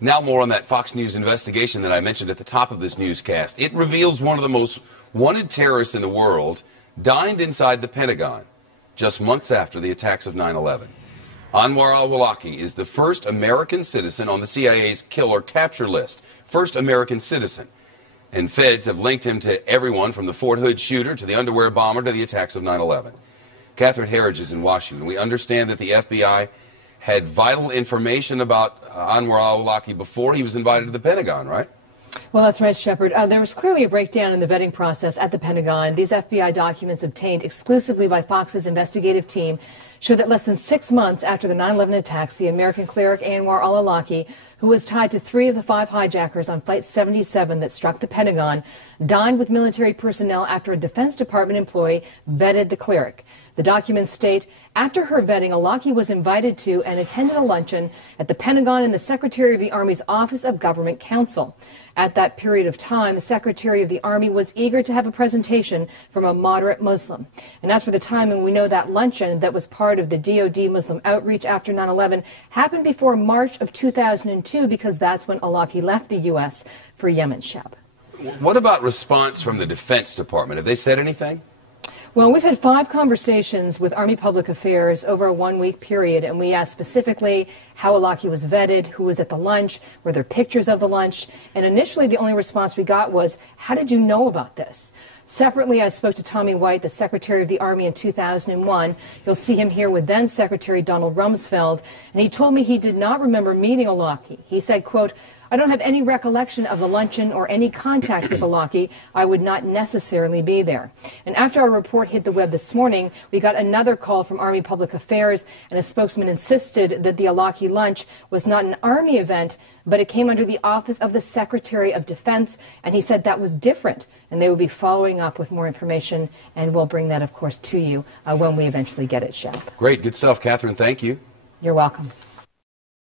Now more on that Fox News investigation that I mentioned at the top of this newscast. It reveals one of the most wanted terrorists in the world dined inside the Pentagon just months after the attacks of 9/11. ANWAR Al Awlaki is the first American citizen on the CIA's kill or capture list. First American citizen. And feds have linked him to everyone from the Fort Hood shooter to the underwear bomber to the attacks of 9/11. Catherine Herridge is in Washington. We understand that the FBI had vital information about ANWAR Al Awlaki before he was invited to the Pentagon, right? Well, that's right, Shepard. There was clearly a breakdown in the vetting process at the Pentagon. These FBI documents obtained exclusively by Fox's investigative team show that less than 6 months after the 9/11 attacks, the American cleric ANWAR Al Awlaki, who was tied to 3 of the 5 hijackers on Flight 77 that struck the Pentagon, dined with military personnel after a Defense Department employee vetted the cleric. The documents state, after her vetting, Awlaki was invited to and attended a luncheon at the Pentagon in the Secretary of the Army's Office of Government Counsel. At that period of time, the Secretary of the Army was eager to have a presentation from a moderate Muslim. And as for the timing, we know that luncheon that was part of the DoD Muslim outreach after 9/11 happened before March of 2002 because that's when Awlaki left the U.S. for Yemen, Shep. What about response from the Defense Department? Have they said anything? Well, we've had 5 conversations with Army Public Affairs over a 1-week period, and we asked specifically how Awlaki was vetted, who was at the lunch, were there pictures of the lunch, and initially the only response we got was, how did you know about this? Separately, I spoke to Tommy White, the Secretary of the Army in 2001. You'll see him here with then Secretary Donald Rumsfeld, and he told me he did not remember meeting Awlaki. He said, quote, I don't have any recollection of the luncheon or any contact with Awlaki. I would not necessarily be there. And after our report hit the web this morning, we got another call from Army Public Affairs, and a spokesman insisted that the Awlaki lunch was not an Army event, but it came under the Office of the Secretary of Defense, and he said that was different, and they will be following up with more information, and we'll bring that, of course, to you when we eventually get it, Shep. Great. Good stuff, Catherine. Thank you. You're welcome.